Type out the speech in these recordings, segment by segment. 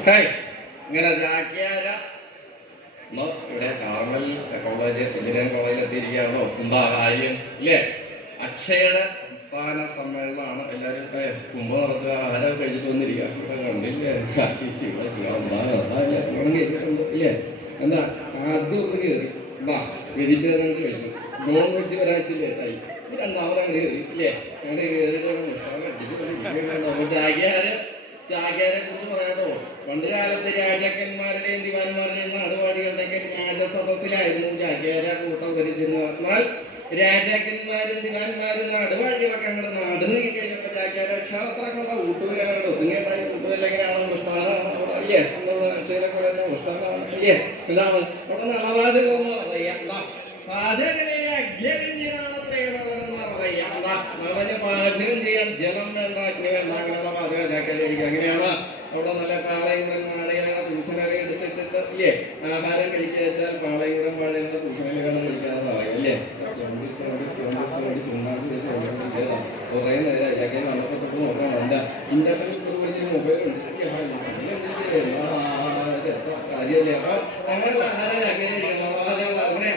ഇങ്ങനെ ജാക്കിയാര ഇവിടെ Carmel college engineering കോളേജിൽ എത്തിയിരിക്കുകയാണോ? എന്താ കാര്യം ഇല്ലേ? അക്ഷയുടെ സംസ്ഥാന സമ്മേളനമാണ്. എല്ലാവരും കുമ്പ് നടത്തുക, ആരോ കഴിച്ചിട്ട് വന്നിരിക്കുക. ഇവിടെ കണ്ടില്ലേ ഇല്ലേ? എന്താ അത് ഒന്ന് കയറി വാ, വെജിറ്റേറിയൻ കഴിച്ചു, നോൺ വെജ് ഒരാഴ്ചയില്ലേ എത്തായി, രണ്ടാമത് അങ്ങനെ കയറി ഇല്ലേ? അങ്ങനെ കയറിയിട്ട് ചാക്യാരെ കുറിച്ച് പറയാട്ടോ. പണ്ട് കാലത്ത് രാജാക്കന്മാരുടെയും ദിവാന്മാരുടെയും നാടുവാടികളുടെയൊക്കെ രാജസദസ്സിലായിരുന്നു ചാക്യാര കൂട്ടം ധരിച്ചിരുന്നത്. എന്നാൽ രാജാക്കന്മാരും ദിവാന്മാരും നാടുവാഴികളൊക്കെ അങ്ങോട്ട് നാട് നീങ്ങി കഴിഞ്ഞപ്പോൾ ചാക്യാര ക്ഷേത്രങ്ങളുടെ ഊട്ടൂരാണ് ഒതുങ്ങിയുണ്ടായി. ഊട്ടൂരിലെങ്ങനെയാണോ ഉഷ്ടാനാണ് അവിടെ അല്ലേ എന്നുള്ള അക്ഷരക്കുറഞ്ഞ ഉഷ്ടാനാണ് അല്ലേ? എന്താണ് അവിടെ നളവാചകമെന്ന് പറയാം. പാചകനിലെ അഗ്നികഞ്ജനാണ് പ്രേരണ പറയാം. നളന് പാചകം ചെയ്യാൻ ജലം വേണ്ട, അഗ്നി വേണ്ട, അങ്ങനെയുള്ള പാചകം ചാക്യാരായിരിക്കും. അങ്ങനെയാണ് അവിടെ നല്ല പാളയംകുടം വാഴയിലയുടെ തൂഷണല എടുത്തിട്ടിട്ട് അല്ലേ ആഹാരം കഴിക്കുക വെച്ചാൽ പാളയംകുടം വാഴയുടെ തൂഷണലയാണ് കഴിക്കാതെ അല്ലേ? കുറേ നേരം ചാക്യാൻ വന്നപ്പോൾ തൊട്ട് നോക്കണം. എന്താ ഇൻഡക്ഷനിൽ പൊതുവെ മൊബൈലുണ്ട് കാര്യമല്ലേ? അപ്പൊ അങ്ങനെയുള്ള ആഹാരം ചാക്യാൻ അങ്ങനെ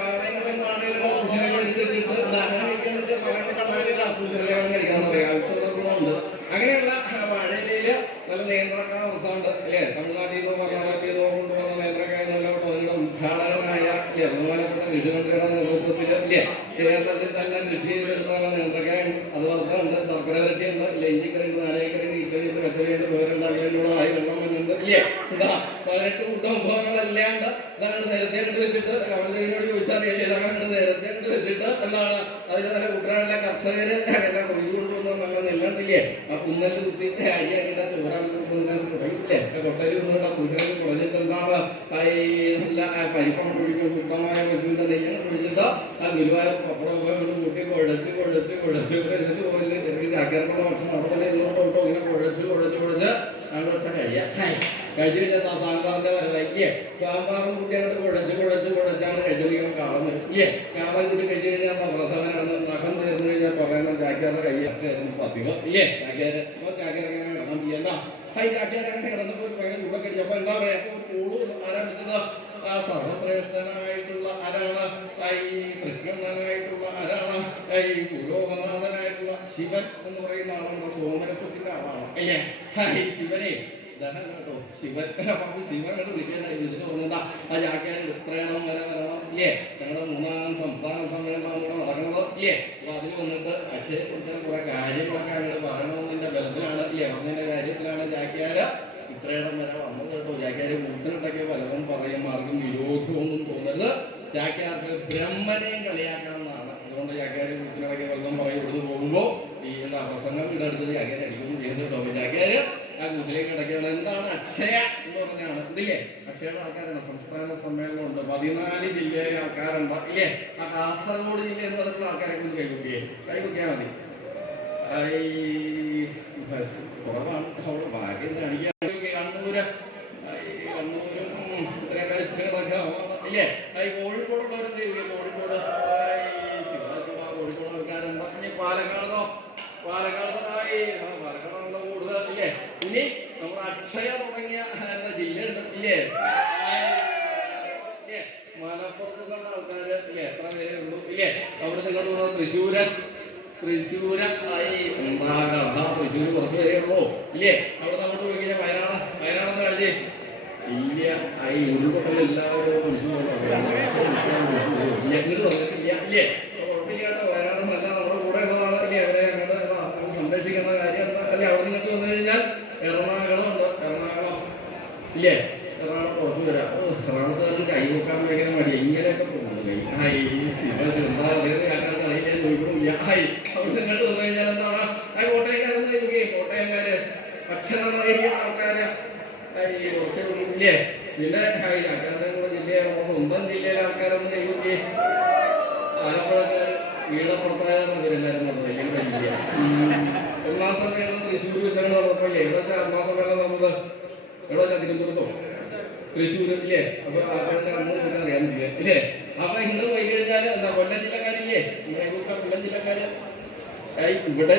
പാളയംകുടം വാഴയിലുള്ള തൂഷണല എടുത്തിട്ട് ആഹാരം കഴിക്കാന്ന് വെച്ചാൽ തൂഷണലയാണ് കഴിക്കാന്ന് പറയാം. ആവശ്യമുണ്ട്. അങ്ങനെയുള്ള വാഴയിലയില് നല്ല നേന്ത്രക്കായ ഉത്സവമുണ്ട് അല്ലേ? തമിഴ്നാട്ടിൽ നിന്നോ കർണാടകത്തിൽ നിന്നോ കൊണ്ടുവന്ന നേന്ത്രക്കായ നല്ല അതിന്റെ ഉദ്ഘാടകനായ ബഹുമാനപ്പെട്ട കൃഷിമന്ത്രിയുടെ നേതൃത്വത്തിൽ അല്ലേ കേരളത്തിൽ തന്നെ കൃഷി ചെയ്തെടുത്താലുള്ള നേന്ത്രക്കായ അത് വറുത്തുണ്ട്, ശർക്കര വരട്ടിയുണ്ട്, ലഞ്ചിക്കറിയുണ്ട്, നാരയക്കറിയുണ്ട്, ഇക്കറിയുണ്ട്, കച്ചറിയുണ്ട്, വേറുണ്ട്, അങ്ങനെയുള്ള വെള്ളം മഞ്ഞുണ്ട് ഇല്ലേ? എന്താ 18 കൂട്ടം വിഭവങ്ങളെല്ലാം ഉണ്ട്. ഇതങ്ങനെ നേരത്തെ കണ്ട് വെച്ചിട്ട് കമലദേവിനോട് ചോദിച്ചാൽ ഇതങ്ങനെ നേരത്തെ കണ്ട് വെച്ചിട്ട് എന്താണ് അതിന് നല്ല കുട്ടനാട്ടിലെ കർഷകര് കൊയ്തു കൊണ്ടുവന്ന നല്ല നെല്ലുണ്ടില്ലേ ആ കുന്നല് കുത്തിയിട്ട് അരിയാക്കിട്ട് ചോറായില്ലേ കൊട്ടയിൽ കൊണ്ടുകൊണ്ട് കുശലത്തിൽ കുളഞ്ഞിട്ട് എന്താണ് നല്ല പരിപ്പം ഒഴിക്കും, ശുദ്ധമായ പശുവിന്റെ നെയ്യാണ് ഒഴിച്ചിട്ട് ആ ഗുരുവായൂർ പപ്പടമൊക്കെ കൂട്ടി എന്നിട്ട് പോയില്ല ചാക്കേർക്കുള്ള ഭക്ഷണം അവിടെ തന്നെ ഇരുന്നോട്ടോ ഇങ്ങനെ കുഴച്ച് അങ്ങോട്ട് കഴിച്ചു കഴിഞ്ഞാൽ സാമ്പാറിന്റെ വരവായില്ലേ സാമ്പാറും കൂട്ടി അങ്ങോട്ട് കുഴച്ചാണ് കഴിച്ചിരിക്കണം. കാളം ഇല്ലേ? കാളം കൂട്ടി കഴിച്ചു കഴിഞ്ഞാൽ പ്രസവനാണ്. നഖം തീർന്നു കഴിഞ്ഞാൽ പറയണം ചാക്യാരുടെ കയ്യായിരുന്നു പതിവ് ഇല്ലേ? ചാക്യാര് അപ്പൊ ചാക്യാരൊക്കെ കിടക്കാൻ ചെയ്യണ്ട. ചാക്യാരങ്ങനെ കിടന്നപ്പോൾ ഭയങ്കര ചൂടൊക്കെ കഴിച്ചു. അപ്പൊ എന്താ പറയാ കൂട് ആരംഭിച്ചത് സർവശ്രേഷ്ഠനായിട്ടുള്ള ആരാണ്? ഈ തൃക്കണ്ണനായിട്ടുള്ള ആരാണ്? ഈ പുരോഗനാഥനായിട്ടുള്ള ശിവൻ എന്ന് പറയുന്ന ആളാണ്. സോമരസത്തിന്റെ ആളാണ് അല്ലേ? ഈ ശിവനെ ദഹനം കേട്ടോ ശിവൻ ശിവനോട് വിളിക്കാനായി ഇതിന് പറഞ്ഞാ ആ ചാക്യാർ ഉത്രേണം വരെ വരണം ഇല്ലേ? ഞങ്ങളുടെ 3ാം സംസ്ഥാന സമ്മേളനമാണ് ഇവിടെ നടക്കുന്നത് ഇല്ലേ? അപ്പൊ അതിൽ വന്നിട്ട് അക്ഷയെ കുറിച്ച് കുറെ കാര്യങ്ങളൊക്കെ അങ്ങോട്ട് പറയണമെന്നതിന്റെ ബലത്തിലാണ് ഇല്ലേ? പറഞ്ഞതിന്റെ കാര്യത്തിലാണ് ചാക്യാര് ഇത്രയിടം വരെ വന്നത് കേട്ടോ. ചാക്യാര് കൂട്ടിനിട്ടൊക്കെ പലതും പറയും, ആർക്കും വിരോധമൊന്നും തോന്നരുത്. ചാക്യാർക്ക് ബ്രഹ്മനെയും കളിയാക്കാവുന്നതാണ്. അതുകൊണ്ട് ചാക്യാര് കൂട്ടിനിടയ്ക്ക് പലതും പറയും. ഇവിടുന്ന് പോകുമ്പോ ഈ എന്താ പ്രസംഗം ഇടടുത്തത് ചാക്യാർ അടിക്കൊന്നും ചെയ്യുന്നു കേട്ടോ. ചാക്യാര് ആ കൂട്ടിലേക്ക് കിടക്കുകയാണ്. എന്താണ് അക്ഷയ എന്ന് പറഞ്ഞാണ് ഇതില്ലേ? അക്ഷയയുടെ ആൾക്കാരാണ്. സംസ്ഥാന സമ്മേളനം ഉണ്ട്, 14 ജില്ലയിലെ ആൾക്കാരുണ്ട് ഇല്ലേ? ആ കാസർഗോഡ് ജില്ല എന്ന് പറഞ്ഞിട്ടുള്ള ആൾക്കാരെ കുറിച്ച് കൈവയ്ക്കാൻ മതി. കുറവാണ് അവിടെ ഭാഗ്യം കാണിക്കുക. കണ്ണൂരും ഇത്രയും കളിച്ചൊക്കെ ഇല്ലേ? കോഴിക്കോടുള്ളവരെന്ത് ചെയ്യും? കോഴിക്കോട് ആൾക്കാരുണ്ട്. ഇനി പാലക്കാടോ? പാലക്കാടാണുള്ള കൂടുതൽ ഇല്ലേ? ഇനി നമ്മുടെ അക്ഷയ തുടങ്ങിയ ജില്ലയുണ്ട് ഇല്ലേ? മലപ്പുറത്തുള്ള ആൾക്കാര് ഇല്ലേ? എത്ര പേരേ ഉള്ളൂ ഇല്ലേ? അവിടെ നിങ്ങോട്ട് പോകുന്നത് തൃശ്ശൂര് തൃശ്ശൂര് കുറച്ച് പേരേ ഉള്ളൂ ഇല്ലേ? അവിടെ അങ്ങോട്ട് പോയി കഴിഞ്ഞാൽ വയനാടെന്ന് കളിച്ചേ ഇല്ല. ഈ ഉരുൾപൊട്ടൽ എല്ലാവരും വിളിച്ചു ഇങ്ങോട്ട് വന്നിട്ടില്ല ഇല്ലേ? കുഴപ്പമില്ലാട്ടോ. വയനാടെന്നല്ല നമ്മുടെ കൂടെ ഉള്ളതാണ് ഇല്ലേ? അവരെ അങ്ങോട്ട് സംരക്ഷിക്കേണ്ട കാര്യമുണ്ട് അല്ലെ? അവിടെ നിങ്ങൾക്ക് വന്നു കഴിഞ്ഞാൽ എറണാകുളം ഉണ്ട്. എറണാകുളം ഇല്ലേ? എറണാകുളം കുറച്ച് വരാം. എറണാകുളത്ത് കൈവെക്കാൻ ഭയങ്കര മടി. ഇങ്ങനെയൊക്കെ പോകുന്നു കൈ എന്താ അറിയാതെ ആൾക്കാർക്ക് അറിയില്ല ചോദിക്കണില്ല. അവിടെ ഇങ്ങോട്ട് വന്നു കഴിഞ്ഞാൽ എന്താണ് കോട്ടയംകാരെന്ന് കഴിക്കുകയെ കോട്ടയംകാര് അക്ഷരമായിരിക്കുന്ന ആൾക്കാര് കുറച്ചേ ഇല്ലേ? പിന്നെ ആൾക്കാരുടെ കൂടെ ജില്ലയാണ് സ്വന്തം ജില്ലയിലെ ആൾക്കാരൊന്നും കഴിക്കുകയെ ആലപ്പുഴക്കാര് വീടപ്പുറത്തായിരുന്നു ഇവരെല്ലാരും പറഞ്ഞത് ജില്ല. 1ാം സമ്മേളനം തൃശ്ശൂർ വെച്ചാണ് നടന്നപ്പോഴേ എവിടെ 1ാം സമ്മേളനം നടന്നത്? എവിടെ വെച്ചാൽ തിരുവനന്തപുരത്തോ തൃശ്ശൂർ ഇല്ലേ? അപ്പൊ അപ്പോഴത്തെ അന്ന് നമുക്ക് അറിയാൻ പറ്റില്ല ഇല്ലേ? അപ്പൊ ഇന്ന് പോയി കഴിഞ്ഞാൽ എന്താ കൊല്ലം ജില്ലക്കാരില്ലേ? കൊല്ലം ജില്ലക്കാര് ഇവിടെ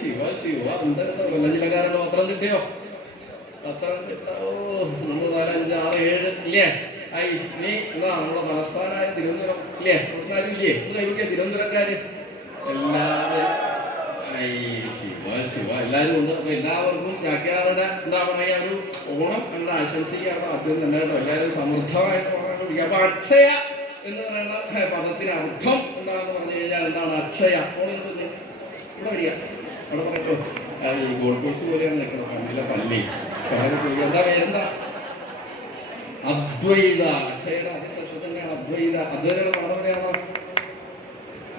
ശിവ എന്തെടുത്ത കൊല്ലം ജില്ലക്കാരുടെ പത്രം കിട്ടിയോ? പത്തനംതിട്ട, ഓ 3, 4, 5, 6, 7 ഇല്ലേ? ഇനി എന്താ നമ്മുടെ തലസ്ഥാനായ തിരുവനന്തപുരം ഇല്ലേ? ആരും ഇല്ലേ? കൈവയ്ക്കുക തിരുവനന്തപുരക്കാര് എല്ലാവരും. ശിവ എല്ലാവരും ഉണ്ട്. അപ്പൊ എല്ലാവർക്കും ചാക്യാരുടെ എന്താ പറയാ ഒരു ഓണം ഞങ്ങൾ ആശംസിക്കുകയാണ്. ആദ്യം തന്നെ കേട്ടോ എല്ലാവരും സമൃദ്ധമായിട്ട് ഓണം കുടിക്കുക. അപ്പൊ അക്ഷയ എന്ന് പറയുന്ന പദത്തിന് അർത്ഥം എന്താണെന്ന് പറഞ്ഞു കഴിഞ്ഞാൽ എന്താണ് അക്ഷയ? ഓണം ഇവിടെ വരിക അവിടെ പറയട്ടോ. ഈ ഗോൾഡ് കോസ്റ്റ് പോലെയാണ് നിൽക്കുന്നത്. പള്ളിയിലെ പള്ളി എന്താ പേരെന്താ? അദ്വൈത. അക്ഷയുടെ അതേ തന്നെയാണ് അദ്വൈത. അദ്വൈതയുടെ നാട് പറയാമോ?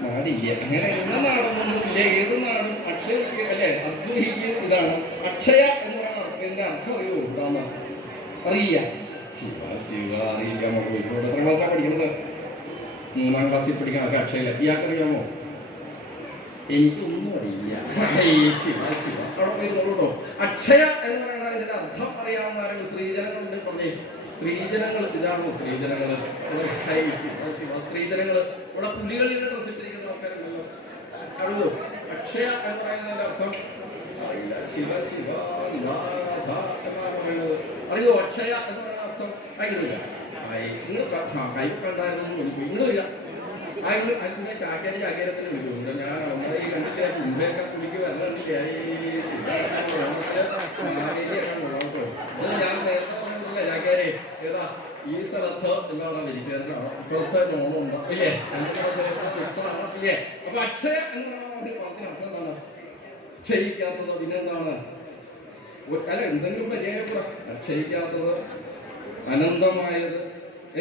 നാടില്ല. അങ്ങനെ എല്ലാ നാടൊന്നും ഇല്ല. ഏത് നാടും അക്ഷയക്ക് അല്ലെ അദ്വൈക്ക് ഇതാണ്. അക്ഷയ എന്ന് പറയുന്ന അർത്ഥം അറിയോ? ഇതാണോ അറിയില്ല? ശിവ അറിയില്ല. കോഴിക്കോട് എത്ര ക്ലാസ്സാണ് പഠിക്കുന്നത്? 3ാം ക്ലാസ്സിൽ പഠിക്കാൻ അക്ഷയല്ല. ഇയാൾക്കറിയാമോ? എനിക്കൊന്നും അറിയില്ല. അവിടെ പോയിരുന്നോളൂട്ടോ. അക്ഷയ എന്ന് പറയുന്ന ഇതിന്റെ അർത്ഥം അറിയാവുന്ന ആരെങ്കിലും സ്ത്രീജനങ്ങളുണ്ട്? പറഞ്ഞേ സ്ത്രീജനങ്ങൾ. ഇതാണോ സ്ത്രീജനങ്ങള്? സ്ത്രീജനങ്ങള് ഇവിടെ പുലികളിൽ ഡ്രസ്സിട്ടിരിക്കുന്ന ആൾക്കാരുണ്ടല്ലോ. അറിയോ അക്ഷയ എന്ന് പറയുന്നതിന്റെ അർത്ഥം? അറിയില്ല. പറയുന്നത് അറിയോ? അക്ഷയ എന്ന് പറയുന്ന അർത്ഥം ആയിരുന്നില്ല. നിങ്ങൾ കൈ കണ്ടായിരുന്നു വിളിക്കും. ഇങ്ങോട്ട് വരിക. അതിന്റെ ചാക്കേരത്തിന് വിളിക്കും. ഞാൻ നമ്മളെ ഈ കണ്ടില്ലേ മുമ്പേയൊക്കെ കുടിക്ക് വരണം കണ്ടില്ലേ? ഞാൻ നേരത്തെ പറഞ്ഞിട്ടില്ല ചാക്കേരെ ഏതാ ഈ സ്ഥലത്ത് എന്താണ് വെജിറ്റേറിയനാണോ? ഇപ്പോഴത്തെ നോണുണ്ടോ ഇല്ലേ? ഇല്ലേ? അപ്പൊ അക്ഷയ എന്നാണ് പറഞ്ഞ അർത്ഥം എന്താണ്? ക്ഷയിക്കാത്തത്. പിന്നെന്താണ്? അല്ല എന്തെങ്കിലും പരിചയപ്പെടാം. അക്ഷയിക്കാത്തത്, അനന്തമായത്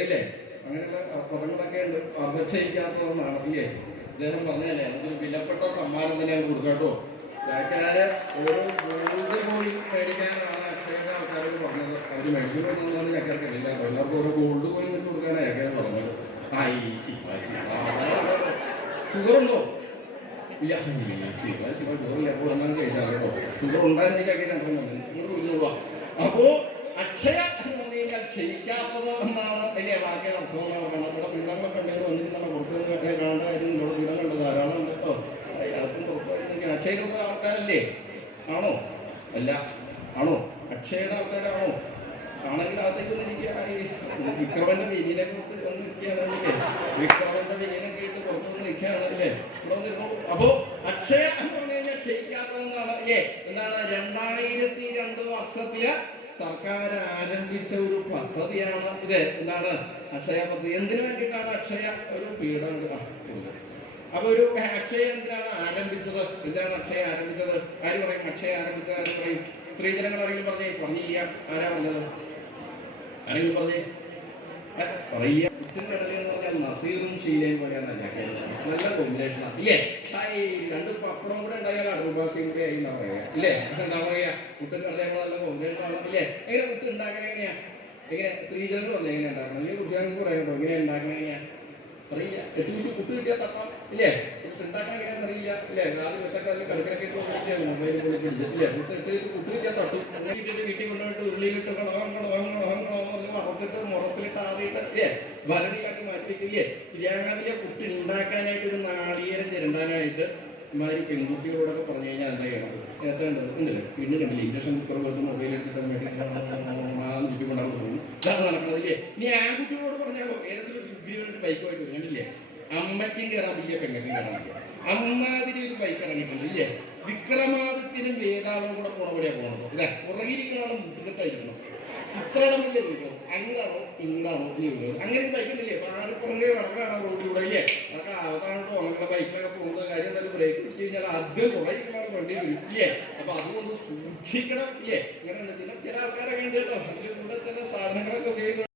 ഇല്ലേ? അങ്ങനെയുള്ള പദങ്ങളൊക്കെ ഉണ്ട്. അപക്ഷയിക്കാത്തതെന്നാണ് ഇല്ലേ? അദ്ദേഹം പറഞ്ഞല്ലേ നമുക്കൊരു വിലപ്പെട്ട സമ്മാനം തന്നെ കൊടുക്കാട്ടോ. ചാക്കാര് ഓരോ ഗോൾഡ് കോയിൻ മേടിക്കാനാണ് അക്ഷയയുടെ ആൾക്കാരോട് പറഞ്ഞത്. അവര് മേടിച്ചു കൊടുക്കുന്നതാണ് ചാക്കാർക്ക് അറിയില്ല. എല്ലാവർക്കും ഓരോ ഗോൾഡ് കോയിൻ വെച്ച് കൊടുക്കാനാണ് ചാക്കാര് പറഞ്ഞത്. ഷുഗർ ഉണ്ടോ? ഇല്ല. ഷുഗർ ഇല്ല. അപ്പൊ ഒന്നാം കഴിച്ചാൽ കേട്ടോ. ഷുഗർ ഉണ്ടായിരുന്നെങ്കിൽ ചാക്കേര് രണ്ടെണ്ണം. അപ്പോ അക്ഷയ എന്ന് പറഞ്ഞു കഴിഞ്ഞാൽ ക്ഷയിക്കാത്തത് എന്നാണ് വലിയ വാക്യം അർത്ഥം എന്നാണ് പറയുന്നത്. ഇവിടെ പീഡങ്ങളൊക്കെ ഉണ്ടെങ്കിൽ വന്നിട്ട് നമ്മൾ പുറത്ത് കാണേണ്ട കാര്യം ഇവിടെ പീഡങ്ങളുണ്ട് ധാരാളം ഉണ്ട് കേട്ടോ. അതൊക്കെ പുറത്തുനിന്ന് അക്ഷയയിലുള്ള ആൾക്കാരല്ലേ? ആണോ? അല്ല. ആണോ? അക്ഷയയുടെ ആൾക്കാരാണോ? ആണെങ്കിൽ അകത്തേക്ക് വന്നിരിക്കുക. വിക്രമന്റെ വെയിലിനെ കുറിച്ച് വന്ന് നിൽക്കുകയാണെന്നില്ലേ? വിക്രമന്റെ വെയിലൊക്കെ ഇട്ട് പുറത്തു വന്ന് നിൽക്കുകയാണെന്നില്ലേ? ഇവിടെ വന്നിരുന്നു. അപ്പോ അക്ഷയ എന്ന് പറഞ്ഞു കഴിഞ്ഞാൽ ക്ഷയിക്കാത്തതെന്നാണ് അല്ലേ? എന്താണ് 2002 വർഷത്തില് സർക്കാർ ആരംഭിച്ച ഒരു പദ്ധതിയാണ് ഇത്. എന്താണ് അക്ഷയ പദ്ധതി? എന്തിനു വേണ്ടിയിട്ടാണ് അക്ഷയ ഒരു പീഡനം? അപ്പൊ ഒരു അക്ഷയ എന്തിനാണ് ആരംഭിച്ചത്? എന്തിനാണ് അക്ഷയ ആരംഭിച്ചത്? ആര് പറയും അക്ഷയ ആരംഭിച്ചത്? ആര് പറയും? സ്ത്രീജനങ്ങൾ ആരെങ്കിലും പറഞ്ഞില്ല. ആരാ പറഞ്ഞത്? ആരെങ്കിലും പറഞ്ഞേ പറയ. നസീറും ഷീലയും പോലെയാണ്. നല്ല കോമ്പിനേഷനാണ് ഇല്ലേ? രണ്ട് പപ്പടം കൂടെ ഉണ്ടായാൽ അടൂബാസിയും കൂടെ ആയി എന്നാ പറയാ ഇല്ലേ? എന്താ പറയാ കുട്ടും കടലങ്ങൾ നല്ല കോമ്പിനേഷൻ ആണ് ഇല്ലേ? എങ്ങനെ കുട്ട് ഉണ്ടാക്കാൻ എങ്ങനെയാ? എങ്ങനെ സ്ത്രീജനങ്ങൾ പറഞ്ഞ എങ്ങനെ ഉണ്ടാക്കണം? അല്ലെങ്കിൽ കുട്ടികൾക്ക് പറയാട്ടോ എങ്ങനെ ഉണ്ടാക്കണം? എങ്ങനെയാ അറിയില്ല. 8 മിനിറ്റ് കുട്ട് കിട്ടിയാൽ തട്ടാം ഇല്ലേ? കുട്ട് ഉണ്ടാക്കാൻ എങ്ങനെയാണെന്ന് അറിയില്ല ഇല്ലേ? ആദ്യം ഒറ്റക്കാലിൽ കളിക്കണൊക്കെ ഇട്ട് മൊബൈലിൽ പോയി പിടിച്ചിട്ടില്ലേ? കുട്ട് കിട്ടിയാൽ തട്ടും. അങ്ങനെ ഇട്ടിട്ട് വീട്ടിൽ കൊണ്ടുപോയിട്ട് ഉള്ളിലിട്ട് വറുത്തിട്ട് മുറത്തിലിട്ട് ആറിയിട്ട് ഇല്ലേ ഭരണിയിലാക്കി മാറ്റിവെക്കില്ലേ? രാവിലെ കുട്ടി ഉണ്ടാക്കാനായിട്ട് ഒരു നാളികേരം ചിരണ്ടാനായിട്ട് ഇമാതിരി പെൺകുട്ടികളോടൊക്കെ പറഞ്ഞു കഴിഞ്ഞാൽ എന്താ ചെയ്യണം? എത്തേണ്ടത് ഉണ്ടല്ലേ? പിന്നെ കണ്ടില്ലേ ഇൻഡക്ഷൻ കുക്കർ വെച്ച് മൊബൈൽ എടുത്തിട്ട് ചുറ്റിക്കൊണ്ടാകും പോകും. ഇതാണ് നടക്കുന്നത് ഇല്ലേ? ഇനി ആൺകുട്ടികളോട് പറഞ്ഞാലോ ഏതെങ്കിലും ഒരു സുഗ്രീവനായിട്ട് ബൈക്കുമായിട്ട് വരും കണ്ടില്ലേ? അമ്മയ്ക്കും കയറാൻ പറ്റില്ല, പെങ്ങൾക്കും കയറാൻ പറ്റില്ല. അമ്മാതിരി ഒരു ബൈക്ക് ഇറങ്ങിയിട്ടുണ്ട് ഇല്ലേ? വിക്രമാദിത്യനും വേതാളവും കൂടെ പുറകെയാ പോകുന്നത് ഇല്ലേ? പുറകിരിക്കണാണ് മുട്ടുകത്തായിരിക്കണം. ഇത്രയുടെ വലിയ വീടോ അങ്ങനാണോ ഇങ്ങനാണോ അങ്ങനെ ബൈക്കുണ്ടല്ലേ? പുറകെ നടക്കാണോ റോഡിലൂടെ ഇല്ലേ? അതൊക്കെ അതാണ് അങ്ങനെ ബൈക്കിലൊക്കെ പോകുന്നത്. കാര്യം എന്തായാലും ബ്രേക്ക് പിടിച്ചു കഴിഞ്ഞാൽ ആദ്യം പുറകിരിക്കണ വണ്ടി വരും ഇല്ലേ? അപ്പൊ അതുകൊണ്ട് സൂക്ഷിക്കണം ഇല്ലേ? ഇങ്ങനെ ചില ആൾക്കാരൊക്കെ ഉണ്ട് കേട്ടോ. കൂടെ ചില സാധനങ്ങളൊക്കെ ഉപയോഗിക്കണം.